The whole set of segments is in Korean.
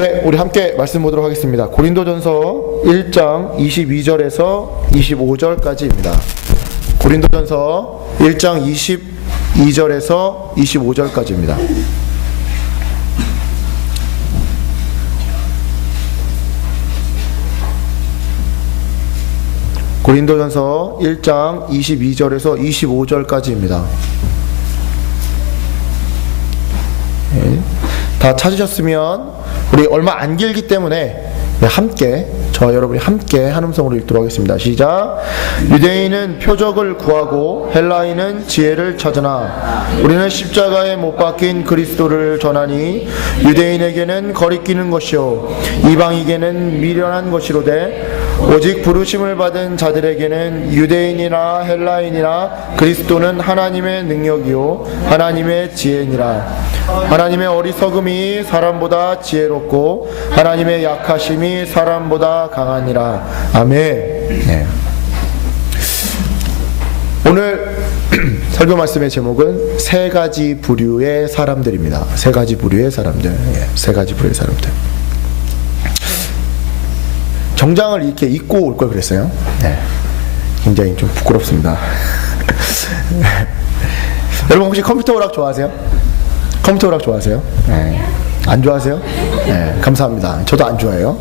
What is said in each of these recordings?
네, 우리 함께 말씀 보도록 하겠습니다. 고린도전서 1장 22절에서 25절까지입니다. 고린도전서 1장 22절에서 25절까지입니다. 고린도전서 1장 22절에서 25절까지입니다. 네, 다 찾으셨으면 우리 얼마 안 길기 때문에 함께, 저와 여러분이 함께 한 음성으로 읽도록 하겠습니다. 시작. 유대인은 표적을 구하고 헬라인은 지혜를 찾으나 우리는 십자가에 못 박힌 그리스도를 전하니 유대인에게는 거리끼는 것이요 이방인에게는 미련한 것이로되 오직 부르심을 받은 자들에게는 유대인이나 헬라인이나 그리스도는 하나님의 능력이요 하나님의 지혜니라. 하나님의 어리석음이 사람보다 지혜롭고 하나님의 약하심이 사람보다 강하니라. 아멘. 네. 오늘 설교 말씀의 제목은 세 가지 부류의 사람들입니다. 세 가지 부류의 사람들. 세 가지 부류의 사람들. 정장을 이렇게 입고 올 걸 그랬어요. 네. 굉장히 좀 부끄럽습니다. 여러분 혹시 컴퓨터 오락 좋아하세요? 컴퓨터 오락 좋아하세요? 네. 안 좋아하세요? 네, 감사합니다. 저도 안 좋아해요.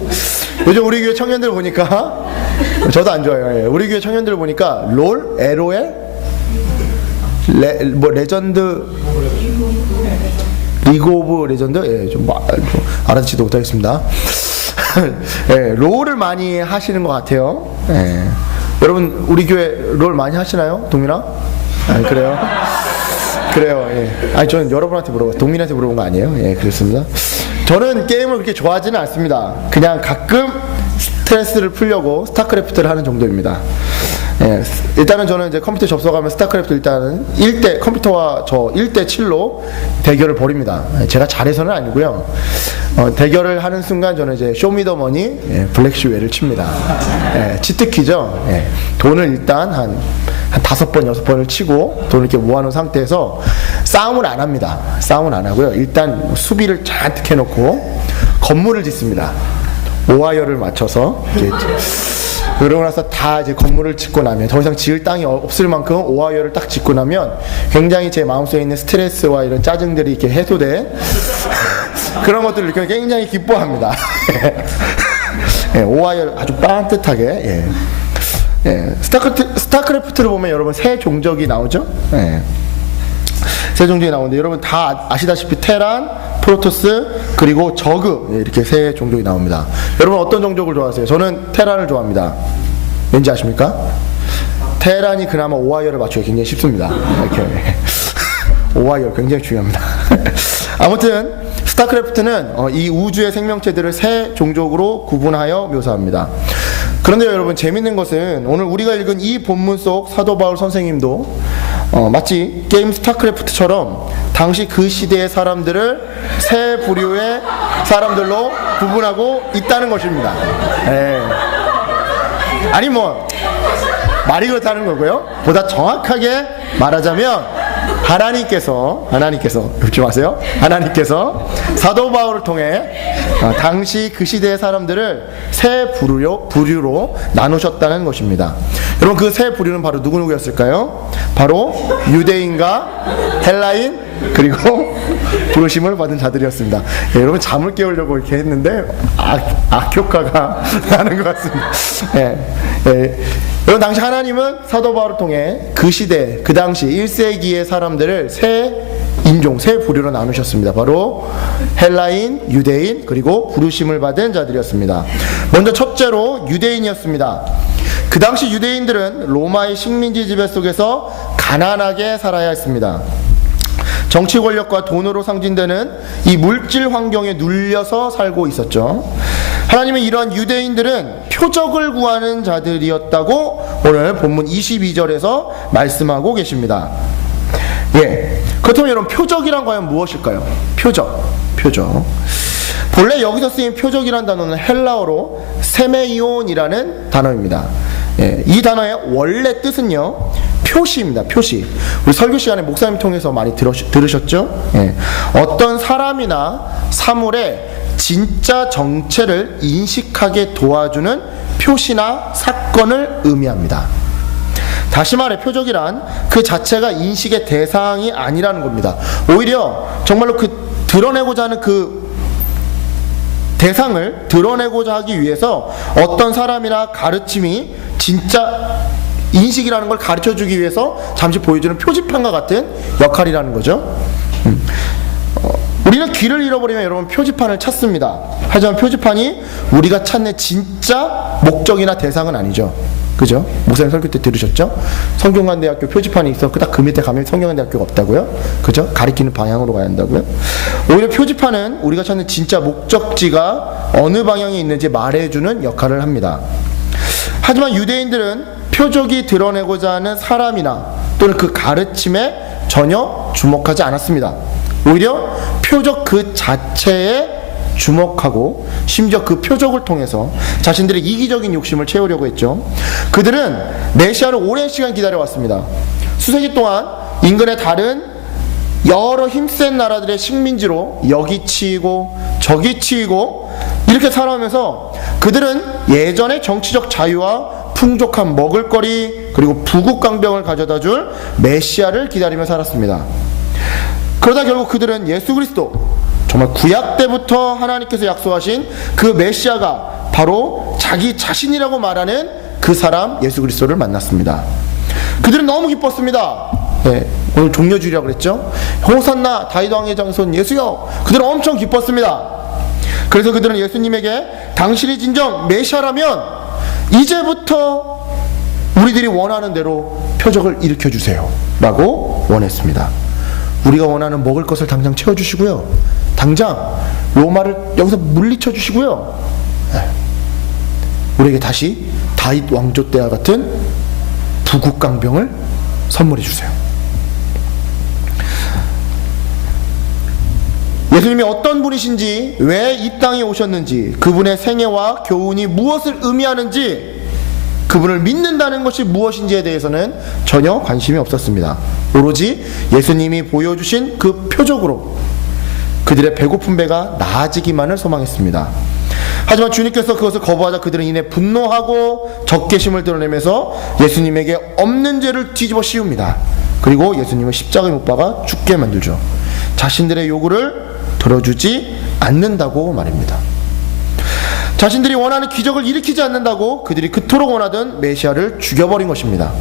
요즘 우리 교회 청년들 보니까 저도 안 좋아해요. 우리 교회 청년들 보니까 롤, LOL, 레전드, 리그 오브 레전드, 예, 좀 알아듣지도 못하겠습니다. 예, 롤을 많이 하시는 것 같아요. 예. 여러분 우리 교회 롤 많이 하시나요, 동민아? 아, 그래요? 그래요. 예. 아니 저는 여러분한테 동민한테 물어본 거 아니에요. 예, 그렇습니다. 저는 게임을 그렇게 좋아하지는 않습니다. 그냥 가끔 스트레스를 풀려고 스타크래프트를 하는 정도입니다. 예, 일단은 저는 이제 컴퓨터 접속하면 스타크래프트 일단은 컴퓨터와 저 1대7로 대결을 벌입니다. 제가 잘해서는 아니고요. 대결을 하는 순간 저는 이제 쇼미더머니, 블랙시웨를 칩니다. 치트키죠. 돈을 일단 한 5번, 6번을 치고 돈을 이렇게 모아놓은 상태에서 싸움을 안 합니다. 싸움은 안 하고요. 일단 수비를 잔뜩 해놓고 건물을 짓습니다. 오하이어를 맞춰서 그러고 나서 다 이제 건물을 짓고 나면 더 이상 지을 땅이 없을 만큼 오하이어를 딱 짓고 나면 굉장히 제 마음속에 있는 스트레스와 이런 짜증들이 이렇게 해소돼 그런 것들을 이렇게 굉장히 기뻐합니다. 오하이어를 아주 반듯하게. 스타크래프트를 보면 여러분 세 종족이 나오죠? 세 종족이 나오는데 여러분 다 아시다시피 테란, 프로토스, 그리고 저그, 이렇게 세 종족이 나옵니다. 여러분 어떤 종족을 좋아하세요? 저는 테란을 좋아합니다. 왠지 아십니까? 테란이 그나마 오하이어를 맞추기 굉장히 쉽습니다. 이렇게. 오하이어 굉장히 중요합니다. 아무튼 스타크래프트는 이 우주의 생명체들을 세 종족으로 구분하여 묘사합니다. 그런데 여러분 재밌는 것은 오늘 우리가 읽은 이 본문 속 사도 바울 선생님도 마치 게임 스타크래프트처럼 당시 그 시대의 사람들을 세 부류의 사람들로 구분하고 있다는 것입니다. 아니 뭐 말이 그렇다는 거고요. 보다 정확하게 말하자면 하나님께서 웃지 마세요. 하나님께서 사도 바울을 통해 당시 그 시대의 사람들을 세 부류로 나누셨다는 것입니다. 여러분 그 세 부류는 바로 누구였을까요? 바로 유대인과 헬라인 그리고 부르심을 받은 자들이었습니다. 여러분 잠을 깨우려고 이렇게 했는데 악효과가 나는 것 같습니다. 여러분 당시 하나님은 사도 바울을 통해 그 시대 그 당시 1세기의 사람들을 세 인종, 세 부류로 나누셨습니다. 바로 헬라인, 유대인, 그리고 부르심을 받은 자들이었습니다. 먼저 첫째로 유대인이었습니다. 그 당시 유대인들은 로마의 식민지 지배 속에서 가난하게 살아야 했습니다. 정치 권력과 돈으로 상징되는 이 물질 환경에 눌려서 살고 있었죠. 하나님은 이러한 유대인들은 표적을 구하는 자들이었다고 오늘 본문 22절에서 말씀하고 계십니다. 그렇다면 여러분 표적이란 과연 무엇일까요? 표적. 본래 여기서 쓰인 표적이란 단어는 헬라어로 세메이온이라는 단어입니다. 이 단어의 원래 뜻은요 표시입니다. 표시. 우리 설교 시간에 목사님 통해서 많이 들으셨죠? 어떤 사람이나 사물의 진짜 정체를 인식하게 도와주는 표시나 사건을 의미합니다. 다시 말해 표적이란 그 자체가 인식의 대상이 아니라는 겁니다. 오히려 정말로 그 드러내고자 하는 그 대상을 드러내고자 하기 위해서 어떤 사람이나 가르침이 진짜 인식이라는 걸 가르쳐주기 위해서 잠시 보여주는 표지판과 같은 역할이라는 거죠. 우리는 길을 잃어버리면 여러분 표지판을 찾습니다. 하지만 표지판이 우리가 찾는 진짜 목적이나 대상은 아니죠. 그죠? 목사님 설교 때 들으셨죠? 성균관대학교 표지판이 있어 딱 그 밑에 가면 성균관대학교가 없다고요? 그죠? 가리키는 방향으로 가야 한다고요? 오히려 표지판은 우리가 찾는 진짜 목적지가 어느 방향에 있는지 말해주는 역할을 합니다. 하지만 유대인들은 표적이 드러내고자 하는 사람이나 또는 그 가르침에 전혀 주목하지 않았습니다. 오히려 표적 그 자체에 주목하고 심지어 그 표적을 통해서 자신들의 이기적인 욕심을 채우려고 했죠. 그들은 메시아를 오랜 시간 기다려왔습니다. 수세기 동안 인근의 다른 여러 힘센 나라들의 식민지로 여기 치이고 저기 치이고 이렇게 살아오면서 그들은 예전의 정치적 자유와 풍족한 먹을거리 그리고 부국강병을 가져다줄 메시아를 기다리며 살았습니다. 그러다 결국 그들은 예수 그리스도, 정말 구약 때부터 하나님께서 약속하신 그 메시아가 바로 자기 자신이라고 말하는 그 사람 예수 그리스도를 만났습니다. 그들은 너무 기뻤습니다. 네, 오늘 종려주일이라고 그랬죠. 호산나 다윗 왕의 장손 예수여, 그들은 엄청 기뻤습니다. 그래서 그들은 예수님에게 당신이 진정 메시아라면 이제부터 우리들이 원하는 대로 표적을 일으켜주세요 라고 원했습니다. 우리가 원하는 먹을 것을 당장 채워주시고요, 당장 로마를 여기서 물리쳐 주시고요, 우리에게 다시 다윗 왕조 때와 같은 부국강병을 선물해 주세요. 예수님이 어떤 분이신지, 왜 이 땅에 오셨는지, 그분의 생애와 교훈이 무엇을 의미하는지, 그분을 믿는다는 것이 무엇인지에 대해서는 전혀 관심이 없었습니다. 오로지 예수님이 보여주신 그 표적으로 그들의 배고픈 배가 나아지기만을 소망했습니다. 하지만 주님께서 그것을 거부하자 그들은 이내 분노하고 적개심을 드러내면서 예수님에게 없는 죄를 뒤집어 씌웁니다. 그리고 예수님을 십자가에 못 박아 죽게 만들죠. 자신들의 요구를 들어주지 않는다고 말입니다. 자신들이 원하는 기적을 일으키지 않는다고 그들이 그토록 원하던 메시아를 죽여버린 것입니다.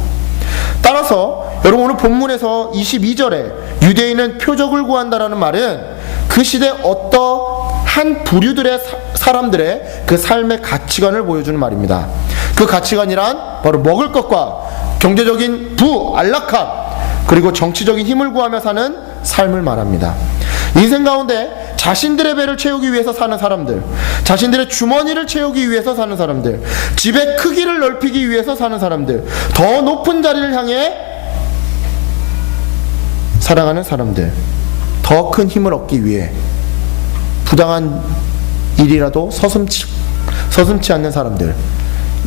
따라서 여러분 오늘 본문에서 22절에 유대인은 표적을 구한다라는 말은 그 시대 어떠한 부류들의 사람들의 그 삶의 가치관을 보여주는 말입니다. 그 가치관이란 바로 먹을 것과 경제적인 안락함, 그리고 정치적인 힘을 구하며 사는 삶을 말합니다. 인생 가운데 자신들의 배를 채우기 위해서 사는 사람들, 자신들의 주머니를 채우기 위해서 사는 사람들, 집의 크기를 넓히기 위해서 사는 사람들, 더 높은 자리를 향해 살아가는 사람들, 더 큰 힘을 얻기 위해 부당한 일이라도 서슴지 않는 사람들,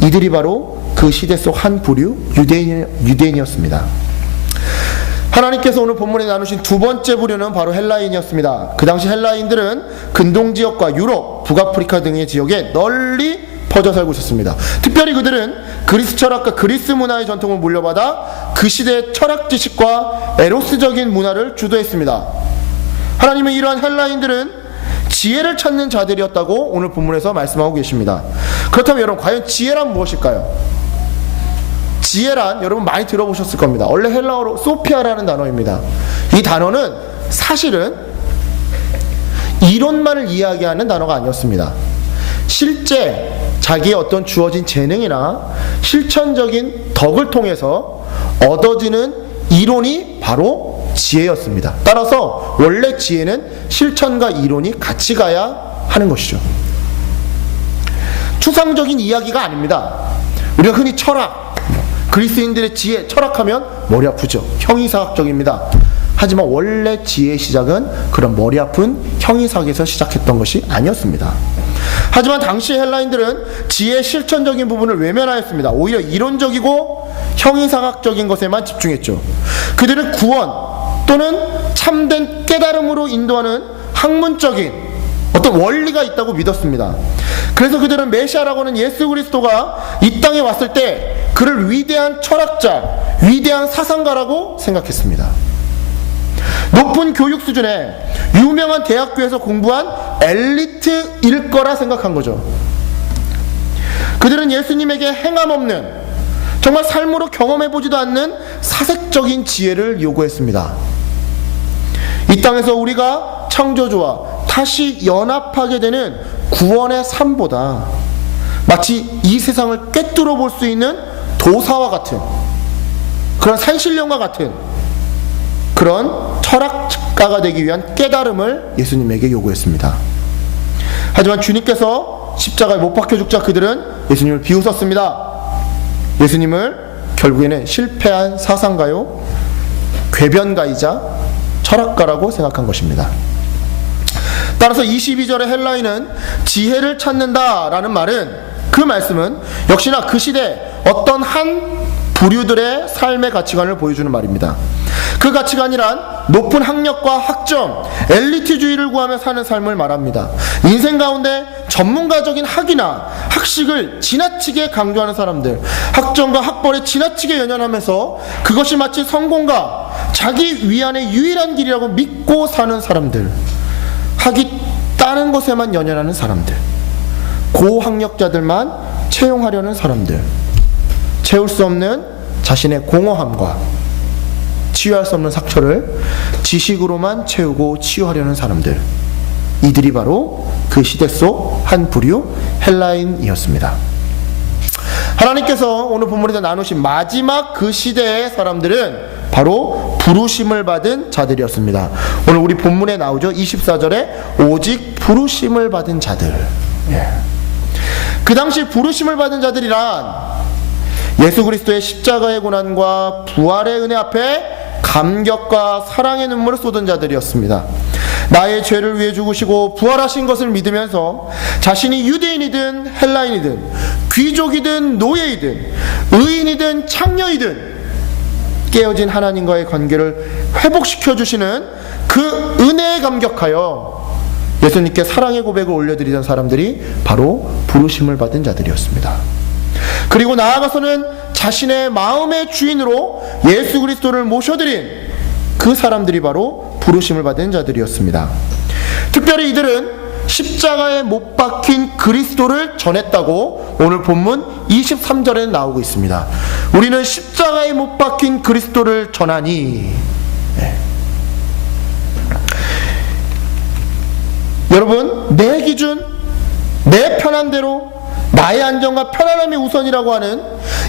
이들이 바로 그 시대 속 한 부류 유대인이었습니다. 하나님께서 오늘 본문에 나누신 두 번째 부류는 바로 헬라인이었습니다. 그 당시 헬라인들은 근동지역과 유럽, 북아프리카 등의 지역에 널리 퍼져 살고 있었습니다. 특별히 그들은 그리스 철학과 그리스 문화의 전통을 물려받아 그 시대의 철학 지식과 에로스적인 문화를 주도했습니다. 하나님은 이러한 헬라인들은 지혜를 찾는 자들이었다고 오늘 본문에서 말씀하고 계십니다. 그렇다면 여러분, 과연 지혜란 무엇일까요? 지혜란 여러분 많이 들어보셨을 겁니다. 원래 헬라어로 소피아라는 단어입니다. 이 단어는 사실은 이론만을 이야기하는 단어가 아니었습니다. 실제 자기의 어떤 주어진 재능이나 실천적인 덕을 통해서 얻어지는 이론이 바로 지혜였습니다. 따라서 원래 지혜는 실천과 이론이 같이 가야 하는 것이죠. 추상적인 이야기가 아닙니다. 우리가 흔히 철학, 그리스인들의 지혜, 철학하면 머리 아프죠. 형이사학적입니다. 하지만 원래 지혜의 시작은 그런 머리 아픈 형이사학에서 시작했던 것이 아니었습니다. 하지만 당시 헬라인들은 지혜의 실천적인 부분을 외면하였습니다. 오히려 이론적이고 형이사학적인 것에만 집중했죠. 그들은 구원 또는 참된 깨달음으로 인도하는 학문적인 어떤 어떤 원리가 있다고 믿었습니다. 그래서 그들은 메시아라고 하는 예수 그리스도가 이 땅에 왔을 때 그를 위대한 철학자, 위대한 사상가라고 생각했습니다. 높은 교육 수준의 유명한 대학교에서 공부한 엘리트일 거라 생각한 거죠. 그들은 예수님에게 행함 없는, 정말 삶으로 경험해보지도 않는 사색적인 지혜를 요구했습니다. 이 땅에서 우리가 창조주와 다시 연합하게 되는 구원의 삶보다 마치 이 세상을 꿰뚫어 볼 수 있는 도사와 같은, 그런 산신령과 같은 그런 철학가가 되기 위한 깨달음을 예수님에게 요구했습니다. 하지만 주님께서 십자가에 못 박혀 죽자 그들은 예수님을 비웃었습니다. 예수님을 결국에는 실패한 사상가요, 궤변가이자 철학가라고 생각한 것입니다. 따라서 22절의 헬라인은 지혜를 찾는다라는 말은, 그 말씀은 역시나 그 시대 어떤 한 부류들의 삶의 가치관을 보여주는 말입니다. 그 가치관이란 높은 학력과 학점, 엘리트주의를 구하며 사는 삶을 말합니다. 인생 가운데 전문가적인 학위나 학식을 지나치게 강조하는 사람들, 학점과 학벌에 지나치게 연연하면서 그것이 마치 성공과 자기 위안의 유일한 길이라고 믿고 사는 사람들, 학위 따는 것에만 연연하는 사람들, 고학력자들만 채용하려는 사람들, 채울 수 없는 자신의 공허함과 치유할 수 없는 상처를 지식으로만 채우고 치유하려는 사람들, 이들이 바로 그 시대 속 한 부류 헬라인이었습니다. 하나님께서 오늘 본문에서 나누신 마지막 그 시대의 사람들은 바로 부르심을 받은 자들이었습니다. 오늘 우리 본문에 나오죠. 24절에 오직 부르심을 받은 자들. 그 당시 부르심을 받은 자들이란 예수 그리스도의 십자가의 고난과 부활의 은혜 앞에 감격과 사랑의 눈물을 쏟은 자들이었습니다. 나의 죄를 위해 죽으시고 부활하신 것을 믿으면서 자신이 유대인이든 헬라인이든 귀족이든 노예이든 의인이든 창녀이든 깨어진 하나님과의 관계를 회복시켜 주시는 그 은혜에 감격하여 예수님께 사랑의 고백을 올려드리던 사람들이 바로 부르심을 받은 자들이었습니다. 그리고 나아가서는 자신의 마음의 주인으로 예수 그리스도를 모셔드린 그 사람들이 바로 부르심을 받은 자들이었습니다. 특별히 이들은 십자가에 못 박힌 그리스도를 전했다고 오늘 본문 23절에 나오고 있습니다. 우리는 십자가에 못 박힌 그리스도를 전하니. 여러분, 내 기준, 내 편한 대로 나의 안정과 편안함이 우선이라고 하는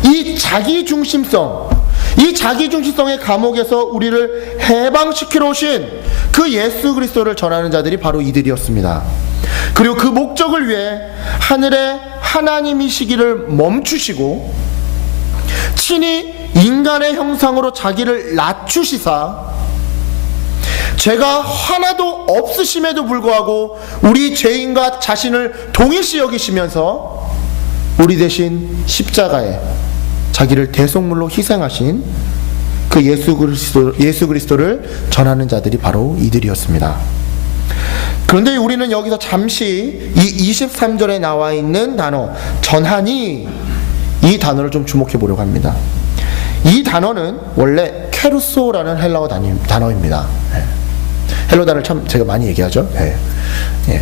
이 자기중심성, 이 자기중심성의 감옥에서 우리를 해방시키러 오신 그 예수 그리스도를 전하는 자들이 바로 이들이었습니다. 그리고 그 목적을 위해 하늘에 하나님이시기를 멈추시고 친히 인간의 형상으로 자기를 낮추시사 죄가 하나도 없으심에도 불구하고 우리 죄인과 자신을 동일시 여기시면서 우리 대신 십자가에 자기를 대속물로 희생하신 그 예수 그리스도를 전하는 자들이 바로 이들이었습니다. 그런데 우리는 여기서 잠시 이 23절에 나와 있는 단어 전하니, 이 단어를 좀 주목해 보려고 합니다. 이 단어는 원래 케루소라는 헬라어 단어입니다. 헬라어 단어를 참 제가 많이 얘기하죠.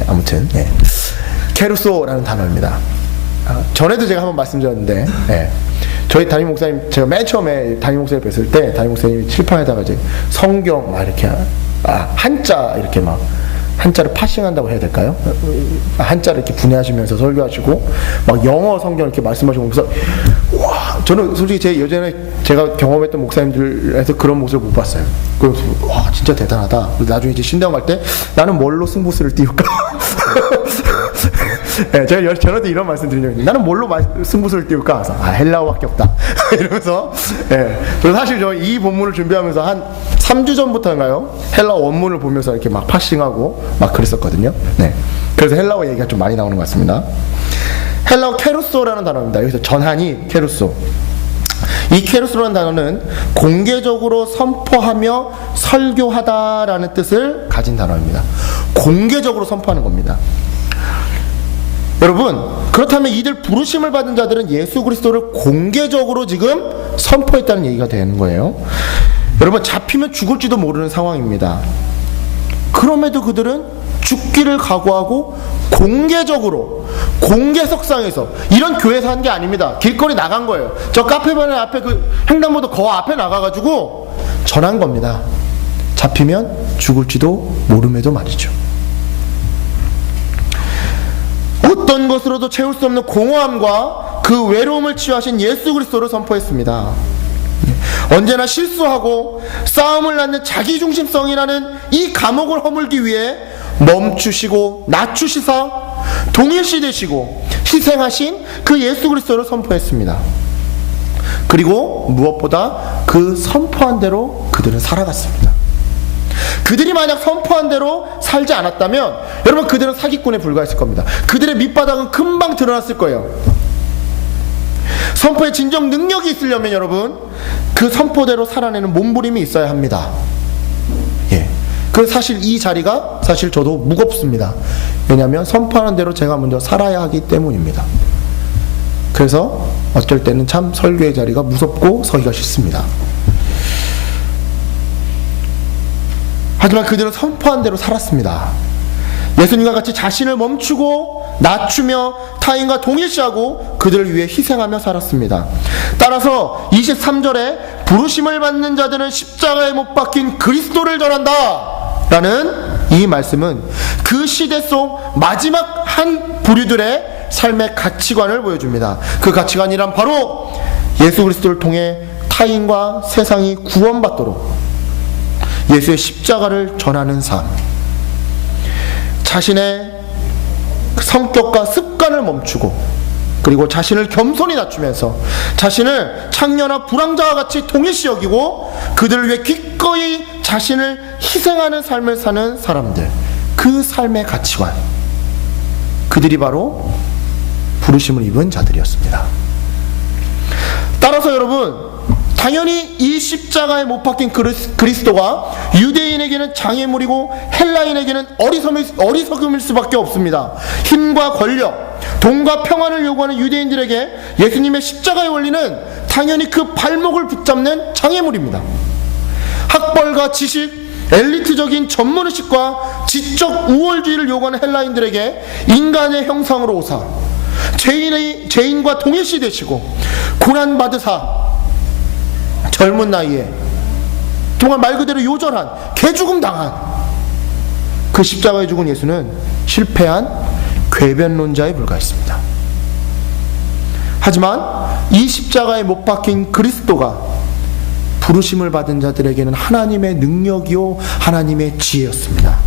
아무튼 케루소라는 단어입니다. 전에도 제가 한번 말씀드렸는데, 저희 담임 목사님, 제가 맨 처음에 담임 목사님 뵀을 때 담임 목사님이 칠판에다가 이제 성경 막 이렇게 한자 이렇게 막 한자를 파싱한다고 해야 될까요? 한자를 이렇게 분해하시면서 설교하시고 막 영어 성경 이렇게 말씀하시고, 그래서 와, 저는 솔직히 예전에 제가 경험했던 목사님들에서 그런 모습을 못 봤어요. 그래서 와, 진짜 대단하다. 나중에 이제 신대원 갈 때 나는 뭘로 승부수를 띄울까? 제가 저한테 이런 말씀 드린 적이 있는데, 나는 뭘로 승부수를 띄울까? 그래서 헬라어밖에 없다. 이러면서 그래서 사실 저 이 본문을 준비하면서 한 3주 전부터인가요? 헬라어 원문을 보면서 이렇게 막 파싱하고 막 그랬었거든요. 그래서 헬라어 얘기가 좀 많이 나오는 것 같습니다. 헬라어 케루소라는 단어입니다. 여기서 전하니 케루소. 이 케루소라는 단어는 공개적으로 선포하며 설교하다라는 뜻을 가진 단어입니다. 공개적으로 선포하는 겁니다. 여러분, 그렇다면 이들 부르심을 받은 자들은 예수 그리스도를 공개적으로 지금 선포했다는 얘기가 되는 거예요. 여러분, 잡히면 죽을지도 모르는 상황입니다. 그럼에도 그들은 죽기를 각오하고 공개적으로, 공개석상에서, 이런 교회에서 한 게 아닙니다. 길거리 나간 거예요. 저 카페바늘 앞에 그 횡단보도 거 앞에 나가가지고 전한 겁니다. 잡히면 죽을지도 모름에도 말이죠. 어떤 것으로도 채울 수 없는 공허함과 그 외로움을 치유하신 예수 그리스도를 선포했습니다. 언제나 실수하고 싸움을 낳는 자기중심성이라는 이 감옥을 허물기 위해 멈추시고 낮추시사 동일시 되시고 희생하신 그 예수 그리스도를 선포했습니다. 그리고 무엇보다 그 선포한 대로 그들은 살아갔습니다. 그들이 만약 선포한 대로 살지 않았다면 여러분, 그들은 사기꾼에 불과했을 겁니다. 그들의 밑바닥은 금방 드러났을 거예요. 선포의 진정 능력이 있으려면 여러분, 그 선포대로 살아내는 몸부림이 있어야 합니다. 예. 그 사실 이 자리가 사실 저도 무겁습니다. 왜냐하면 선포하는 대로 제가 먼저 살아야 하기 때문입니다. 그래서 어쩔 때는 참 설교의 자리가 무섭고 서기가 싫습니다. 하지만 그들은 선포한 대로 살았습니다. 예수님과 같이 자신을 멈추고 낮추며 타인과 동일시하고 그들을 위해 희생하며 살았습니다. 따라서 23절에 부르심을 받는 자들은 십자가에 못 박힌 그리스도를 전한다 라는 이 말씀은 그 시대 속 마지막 한 부류들의 삶의 가치관을 보여줍니다. 그 가치관이란 바로 예수 그리스도를 통해 타인과 세상이 구원받도록 예수의 십자가를 전하는 삶, 자신의 성격과 습관을 멈추고 그리고 자신을 겸손히 낮추면서 자신을 창녀나 불황자와 같이 동일시 여기고 그들을 위해 기꺼이 자신을 희생하는 삶을 사는 사람들, 그 삶의 가치관, 그들이 바로 부르심을 입은 자들이었습니다. 따라서 여러분, 당연히 이 십자가에 못 박힌 그리스도가 유대인에게는 장애물이고 헬라인에게는 어리석음일 수밖에 없습니다. 힘과 권력, 돈과 평안을 요구하는 유대인들에게 예수님의 십자가의 원리는 당연히 그 발목을 붙잡는 장애물입니다. 학벌과 지식, 엘리트적인 전문의식과 지적 우월주의를 요구하는 헬라인들에게 인간의 형상으로 오사 죄인과 동일시 되시고 고난받으사 젊은 나이에 정말 말 그대로 요절한 개죽음 당한 그 십자가에 죽은 예수는 실패한 궤변론자에 불과했습니다. 하지만 이 십자가에 못 박힌 그리스도가 부르심을 받은 자들에게는 하나님의 능력이요 하나님의 지혜였습니다.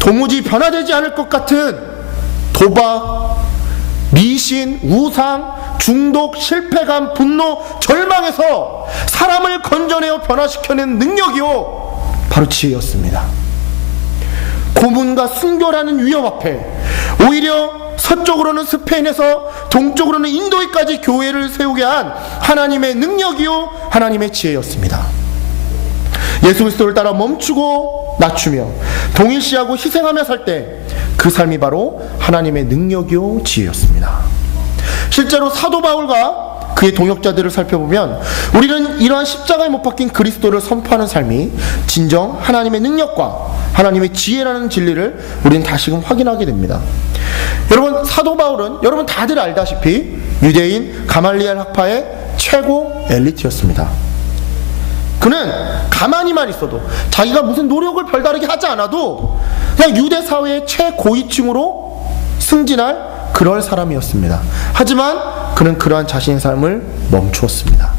도무지 변화되지 않을 것 같은 도박, 미신, 우상, 중독, 실패감, 분노, 절망에서 사람을 건져내어 변화시켜낸 능력이요 바로 지혜였습니다. 고문과 순교라는 위협 앞에 오히려 서쪽으로는 스페인에서 동쪽으로는 인도에까지 교회를 세우게 한 하나님의 능력이요 하나님의 지혜였습니다. 예수 그리스도를 따라 멈추고 낮추며 동일시하고 희생하며 살 때 그 삶이 바로 하나님의 능력이요 지혜였습니다. 실제로 사도 바울과 그의 동역자들을 살펴보면 우리는 이러한 십자가에 못 박힌 그리스도를 선포하는 삶이 진정 하나님의 능력과 하나님의 지혜라는 진리를 우리는 다시금 확인하게 됩니다. 여러분, 사도 바울은 여러분 다들 알다시피 유대인 가말리엘 학파의 최고 엘리트였습니다. 그는 가만히만 있어도 자기가 무슨 노력을 별다르게 하지 않아도 그냥 유대 사회의 최고위층으로 승진할 그럴 사람이었습니다. 하지만 그는 그러한 자신의 삶을 멈추었습니다.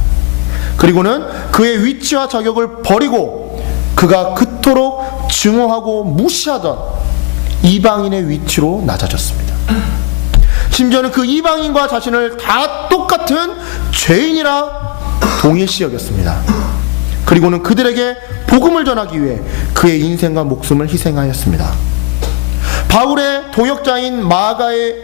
그리고는 그의 위치와 자격을 버리고 그가 그토록 증오하고 무시하던 이방인의 위치로 낮아졌습니다. 심지어는 그 이방인과 자신을 다 똑같은 죄인이라 동일시 여겼습니다. 그리고는 그들에게 복음을 전하기 위해 그의 인생과 목숨을 희생하였습니다. 바울의 동역자인 마가의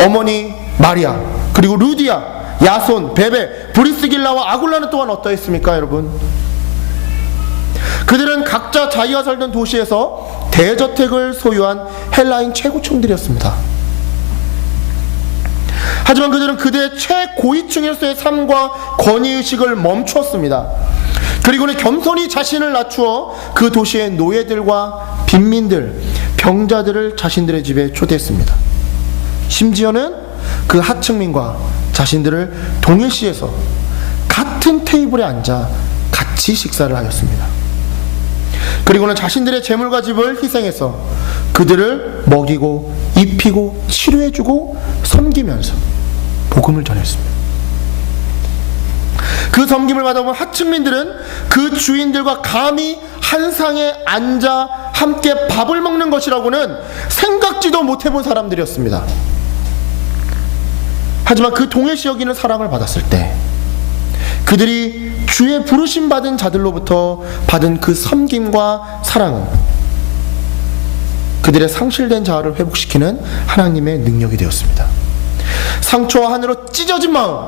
어머니 마리아, 그리고 루디아, 야손, 베베, 브리스길라와 아굴라는 또한 어떠했습니까, 여러분? 그들은 각자 자기가 살던 도시에서 대저택을 소유한 헬라인 최고층들이었습니다. 하지만 그들은 그들의 최고위층에서의 삶과 권위의식을 멈추었습니다. 그리고는 겸손히 자신을 낮추어 그 도시의 노예들과 빈민들, 병자들을 자신들의 집에 초대했습니다. 심지어는 그 하층민과 자신들을 동일시해서 같은 테이블에 앉아 같이 식사를 하였습니다. 그리고는 자신들의 재물과 집을 희생해서 그들을 먹이고 입히고 치료해주고 섬기면서 복음을 전했습니다. 그 섬김을 받아본 하층민들은 그 주인들과 감히 한 상에 앉아 함께 밥을 먹는 것이라고는 생각지도 못해본 사람들이었습니다. 하지만 그 동일시 여기는 사랑을 받았을 때 그들이 주의 부르심 받은 자들로부터 받은 그 섬김과 사랑은 그들의 상실된 자아를 회복시키는 하나님의 능력이 되었습니다. 상처와 하늘로 찢어진 마음,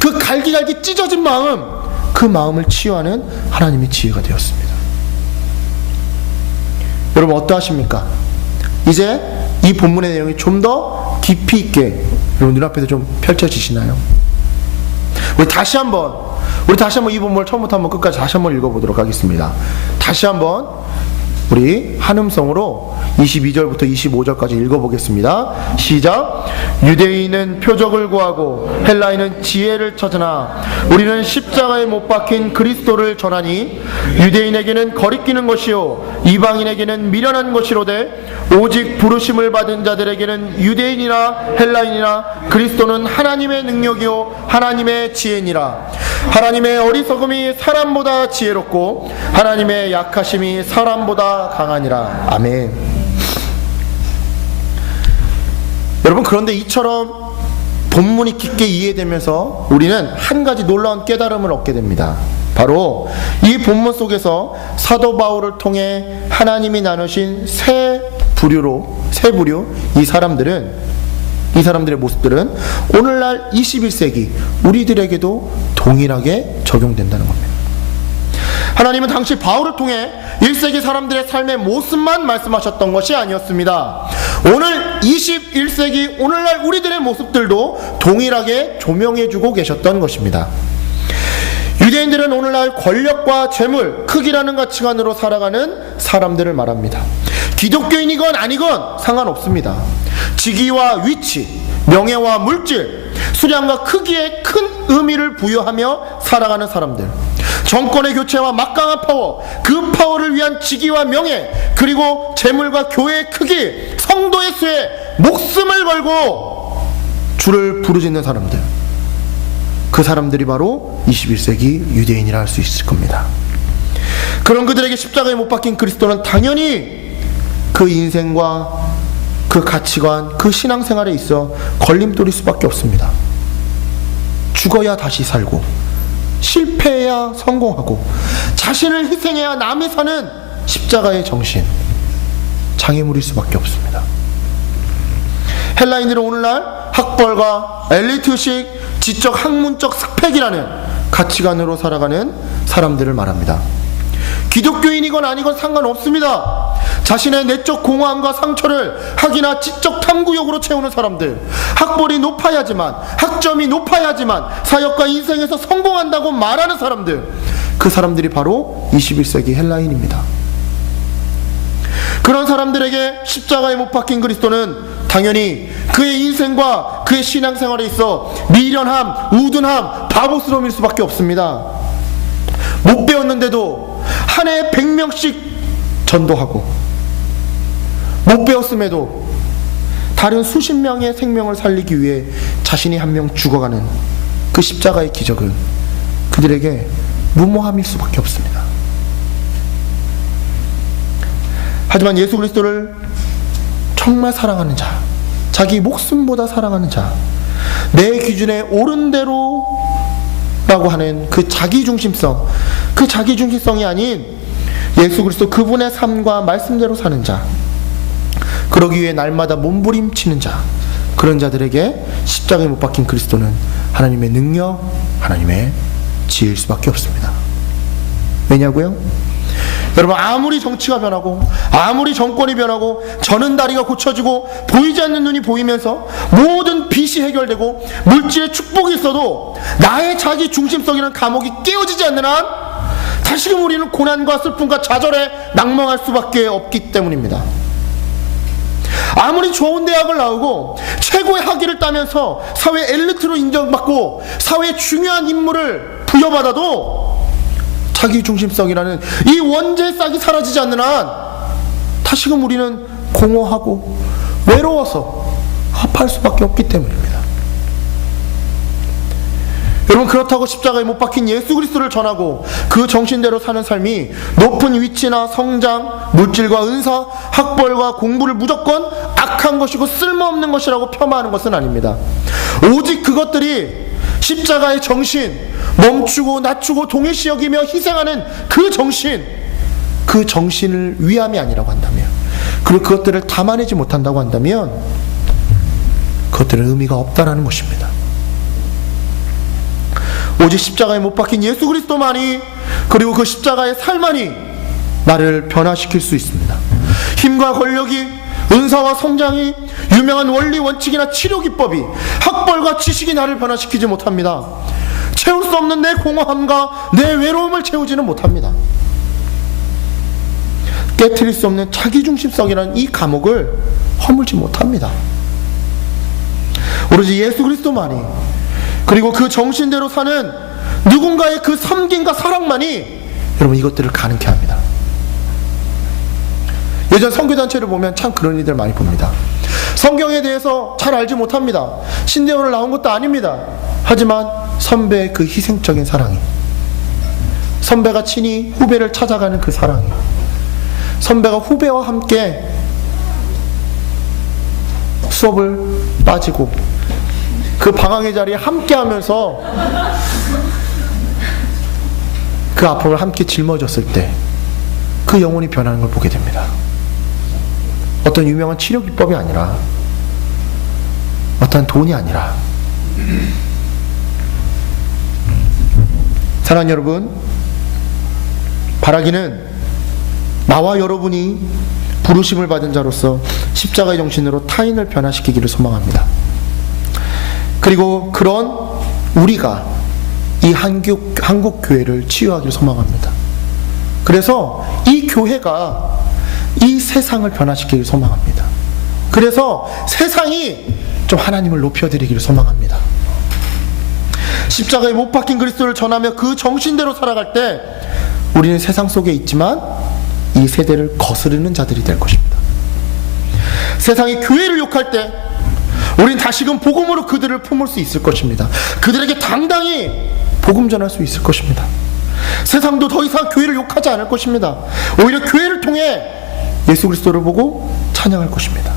그 갈기갈기 찢어진 마음, 그 마음을 치유하는 하나님의 지혜가 되었습니다. 여러분 어떠하십니까? 이제 이 본문의 내용이 좀 더 깊이 있게 여러분 눈앞에서 좀 펼쳐지시나요? 우리 다시 한번 이 본문을 처음부터 한번 끝까지 다시 한번 읽어보도록 하겠습니다. 다시 한번 우리 한음성으로 22절부터 25절까지 읽어보겠습니다. 시작. 유대인은 표적을 구하고 헬라인은 지혜를 찾으나 우리는 십자가에 못 박힌 그리스도를 전하니 유대인에게는 거리끼는 것이요 이방인에게는 미련한 것이로되 오직 부르심을 받은 자들에게는 유대인이나 헬라인이나 그리스도는 하나님의 능력이요 하나님의 지혜니라. 하나님의 어리석음이 사람보다 지혜롭고 하나님의 약하심이 사람보다 강하니라. 아멘. 여러분 그런데 이처럼 본문이 깊게 이해되면서 우리는 한 가지 놀라운 깨달음을 얻게 됩니다. 바로 이 본문 속에서 사도 바울을 통해 하나님이 나누신 세 부류 이 사람들의 모습들은 오늘날 21세기 우리들에게도 동일하게 적용된다는 겁니다. 하나님은 당시 바울을 통해 1세기 사람들의 삶의 모습만 말씀하셨던 것이 아니었습니다. 오늘 21세기 오늘날 우리들의 모습들도 동일하게 조명해주고 계셨던 것입니다. 유대인들은 오늘날 권력과 재물, 크기라는 가치관으로 살아가는 사람들을 말합니다. 기독교인이건 아니건 상관없습니다. 직위와 위치, 명예와 물질, 수량과 크기에 큰 의미를 부여하며 살아가는 사람들, 정권의 교체와 막강한 파워, 그 파워를 위한 직위와 명예, 그리고 재물과 교회의 크기, 성도의 수에 목숨을 걸고 주를 부르짖는 사람들, 그 사람들이 바로 21세기 유대인이라 할 수 있을 겁니다. 그런 그들에게 십자가에 못 박힌 그리스도는 당연히 그 인생과 그 가치관, 그 신앙생활에 있어 걸림돌일 수밖에 없습니다. 죽어야 다시 살고, 실패해야 성공하고, 자신을 희생해야 남이 사는 십자가의 정신, 장애물일 수밖에 없습니다. 헬라인들은 오늘날 학벌과 엘리트식, 지적 학문적 스펙이라는 가치관으로 살아가는 사람들을 말합니다. 기독교인이건 아니건 상관없습니다. 자신의 내적 공허함과 상처를 학이나 지적 탐구욕으로 채우는 사람들, 학벌이 높아야지만, 학점이 높아야지만 사역과 인생에서 성공한다고 말하는 사람들, 그 사람들이 바로 21세기 헬라인입니다. 그런 사람들에게 십자가에 못 박힌 그리스도는 당연히 그의 인생과 그의 신앙생활에 있어 미련함, 우둔함, 바보스러움일 수밖에 없습니다. 못 배웠는데도 한 해에 100명씩 전도하고, 못 배웠음에도 다른 수십 명의 생명을 살리기 위해 자신이 한 명 죽어가는 그 십자가의 기적은 그들에게 무모함일 수밖에 없습니다. 하지만 예수 그리스도를 정말 사랑하는 자, 자기 목숨보다 사랑하는 자, 내 기준에 옳은 대로 라고 하는 그 자기중심성, 그 자기중심성이 아닌 예수 그리스도 그분의 삶과 말씀대로 사는 자, 그러기 위해 날마다 몸부림치는 자, 그런 자들에게 십자가에 못 박힌 그리스도는 하나님의 능력, 하나님의 지혜일 수밖에 없습니다. 왜냐고요? 여러분, 아무리 정치가 변하고 아무리 정권이 변하고 저는 다리가 고쳐지고 보이지 않는 눈이 보이면서 모든 빚이 해결되고 물질의 축복이 있어도 나의 자기 중심성이라는 감옥이 깨어지지 않는 한 다시금 우리는 고난과 슬픔과 좌절에 낙망할 수밖에 없기 때문입니다. 아무리 좋은 대학을 나오고 최고의 학위를 따면서 사회 엘리트로 인정받고 사회의 중요한 임무를 부여받아도 자기 중심성이라는 이 원죄의 싹이 사라지지 않는 한 다시금 우리는 공허하고 외로워서 아파할 수밖에 없기 때문입니다. 여러분, 그렇다고 십자가에 못 박힌 예수 그리스도를 전하고 그 정신대로 사는 삶이 높은 위치나 성장, 물질과 은사, 학벌과 공부를 무조건 악한 것이고 쓸모없는 것이라고 폄하하는 것은 아닙니다. 오직 그것들이 십자가의 정신, 멈추고 낮추고 동일시 여기며 희생하는 그 정신을 위함이 아니라고 한다면, 그리고 그것들을 담아내지 못한다고 한다면 그것들은 의미가 없다라는 것입니다. 오직 십자가에 못 박힌 예수 그리스도만이, 그리고 그 십자가의 삶만이 나를 변화시킬 수 있습니다. 힘과 권력이, 은사와 성장이, 유명한 원리 원칙이나 치료 기법이, 학벌과 지식이 나를 변화시키지 못합니다. 채울 수 없는 내 공허함과 내 외로움을 채우지는 못합니다. 깨트릴 수 없는 자기중심성이라는 이 감옥을 허물지 못합니다. 오로지 예수 그리스도만이, 그리고 그 정신대로 사는 누군가의 그 섬김과 사랑만이 여러분 이것들을 가능케 합니다. 예전 선교단체를 보면 참 그런 일들 많이 봅니다. 성경에 대해서 잘 알지 못합니다. 신대원을 나온 것도 아닙니다. 하지만 선배의 그 희생적인 사랑이, 선배가 친히 후배를 찾아가는 그 사랑이, 선배가 후배와 함께 수업을 빠지고 그 방황의 자리에 함께 하면서 그 아픔을 함께 짊어졌을 때 그 영혼이 변하는 걸 보게 됩니다. 어떤 유명한 치료 기법이 아니라, 어떤 돈이 아니라. 사랑하는 여러분, 바라기는 나와 여러분이 부르심을 받은 자로서 십자가의 정신으로 타인을 변화시키기를 소망합니다. 그리고 그런 우리가 이 한국 교회를 치유하기를 소망합니다. 그래서 이 교회가 이 세상을 변화시키기를 소망합니다. 그래서 세상이 좀 하나님을 높여드리기를 소망합니다. 십자가에 못 박힌 그리스도를 전하며 그 정신대로 살아갈 때 우리는 세상 속에 있지만 이 세대를 거스르는 자들이 될 것입니다. 세상이 교회를 욕할 때 우린 다시금 복음으로 그들을 품을 수 있을 것입니다. 그들에게 당당히 복음 전할 수 있을 것입니다. 세상도 더 이상 교회를 욕하지 않을 것입니다. 오히려 교회를 통해 예수 그리스도를 보고 찬양할 것입니다.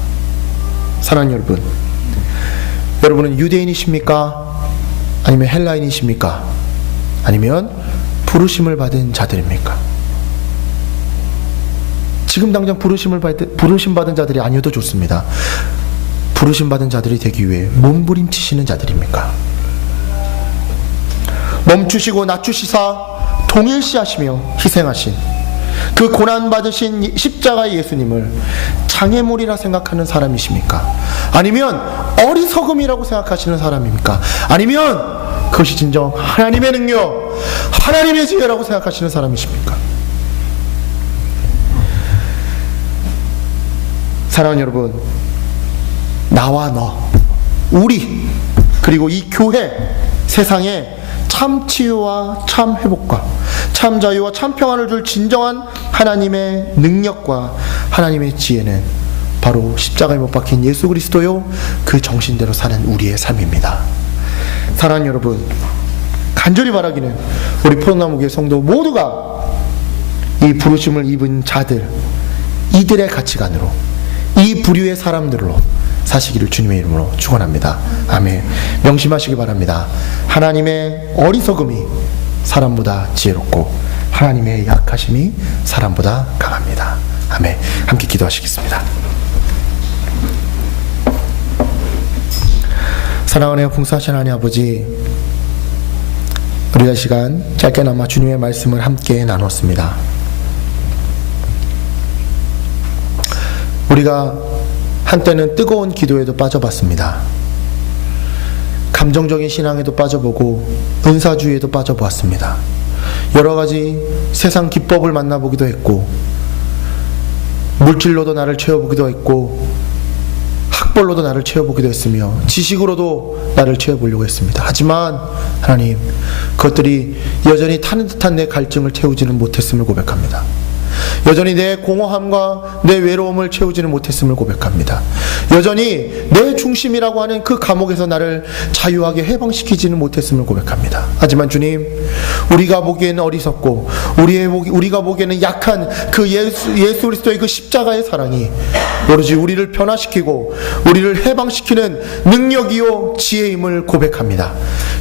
사랑하는 여러분, 여러분은 유대인이십니까? 아니면 헬라인이십니까? 아니면 부르심을 받은 자들입니까? 지금 당장 부르심 받은 자들이 아니어도 좋습니다. 부르심 받은 자들이 되기 위해 몸부림치시는 자들입니까? 멈추시고 낮추시사 동일시하시며 희생하신 그 고난받으신 십자가의 예수님을 장애물이라 생각하는 사람이십니까? 아니면 어리석음이라고 생각하시는 사람입니까? 아니면 그것이 진정 하나님의 능력, 하나님의 지혜라고 생각하시는 사람이십니까? 사랑하는 여러분, 나와 너, 우리, 그리고 이 교회, 세상에 참 치유와 참 회복과 참 자유와 참 평안을 줄 진정한 하나님의 능력과 하나님의 지혜는 바로 십자가에 못 박힌 예수 그리스도요, 그 정신대로 사는 우리의 삶입니다. 사랑하는 여러분, 간절히 바라기는 우리 포도나무교회 성도 모두가 이 부르심을 입은 자들, 이들의 가치관으로, 이 부류의 사람들로 사시기를 주님의 이름으로 축원합니다. 아멘. 명심하시기 바랍니다. 하나님의 어리석음이 사람보다 지혜롭고 하나님의 약하심이 사람보다 강합니다. 아멘. 함께 기도하시겠습니다. 사랑하는 풍성하신 하나님 아버지, 우리가 시간 짧게나마 주님의 말씀을 함께 나눴습니다. 우리가 한때는 뜨거운 기도에도 빠져봤습니다. 감정적인 신앙에도 빠져보고 은사주의에도 빠져보았습니다. 여러 가지 세상 기법을 만나보기도 했고, 물질로도 나를 채워보기도 했고, 학벌로도 나를 채워보기도 했으며, 지식으로도 나를 채워보려고 했습니다. 하지만 하나님, 그것들이 여전히 타는 듯한 내 갈증을 채우지는 못했음을 고백합니다. 여전히 내 공허함과 내 외로움을 채우지는 못했음을 고백합니다. 여전히 내 중심이라고 하는 그 감옥에서 나를 자유하게 해방시키지는 못했음을 고백합니다. 하지만 주님, 우리가 보기에는 어리석고 우리가 보기에는 약한 그 예수 그리스도의 그 십자가의 사랑이 오로지 우리를 변화시키고 우리를 해방시키는 능력이요 지혜임을 고백합니다.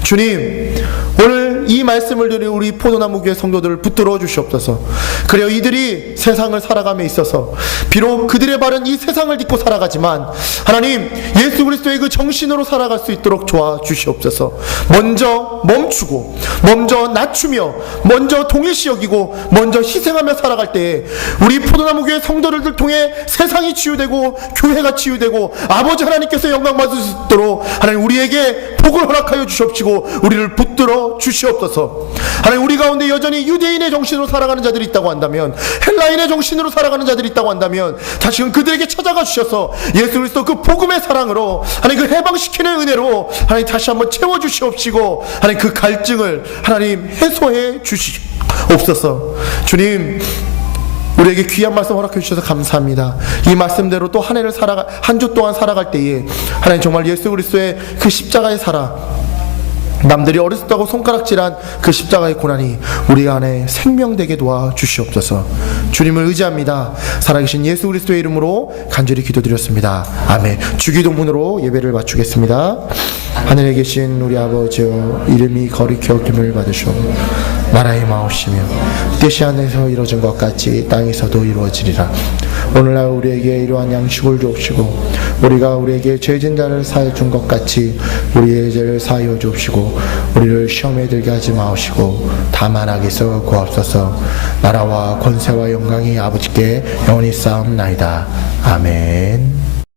주님, 오늘 이 말씀을 들은 우리 포도나무 교회 성도들을 붙들어 주시옵소서. 그래요, 이들이 세상을 살아감에 있어서 비록 그들의 발은 이 세상을 딛고 살아가지만 하나님, 예수 그리스도의 그 정신으로 살아갈 수 있도록 도와주시옵소서. 먼저 멈추고, 먼저 낮추며, 먼저 동일시 여기고, 먼저 희생하며 살아갈 때에 우리 포도나무 교회 성도들을 통해 세상이 치유되고 교회가 치유되고 아버지 하나님께서 영광 받을 수 있도록 하나님 우리에게 복을 허락하여 주시옵시고 우리를 붙들어 주시옵소서. 하나님, 우리 가운데 여전히 유대인의 정신으로 살아가는 자들이 있다고 한다면, 헬라인의 정신으로 살아가는 자들이 있다고 한다면, 다시금 그들에게 찾아가 주셔서 예수 그리스도 그 복음의 사랑으로 하나님 그 해방시키는 은혜로 하나님 다시 한번 채워주시옵시고 하나님 그 갈증을 하나님 해소해 주시옵소서. 주님, 우리에게 귀한 말씀 허락해 주셔서 감사합니다. 이 말씀대로 또 한 주 동안 살아갈 때에 하나님 정말 예수 그리스도의 그 십자가의 사랑, 남들이 어리석다고 손가락질한 그 십자가의 고난이 우리 안에 생명되게 도와주시옵소서. 주님을 의지합니다. 살아계신 예수 그리스도의 이름으로 간절히 기도드렸습니다. 아멘. 주기도문으로 예배를 마치겠습니다. 하늘에 계신 우리 아버지여, 이름이 거룩히 여김을 받으시오. 나라의 마옵시며 뜻이 하늘에서 이루어진 것 같이 땅에서도 이루어지리라. 오늘날 우리에게 이러한 양식을 주옵시고, 우리가 우리에게 죄진 자를 사하여 준 것 같이 우리의 죄를 사하여 주옵시고, 우리를 시험에 들게 하지 마옵시고 다만 악에서 구하옵소서. 나라와 권세와 영광이 아버지께 영원히 쌓옵나이다. 아멘.